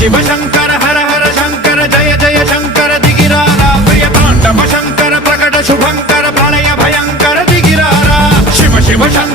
शिव शंकर हर हर शंकर जय जय शंकर दिगिरारा प्रिय तांडव शंकर प्रकट शुभंकर प्रलय भयंकर दिगिरारा शिव शिव शंकर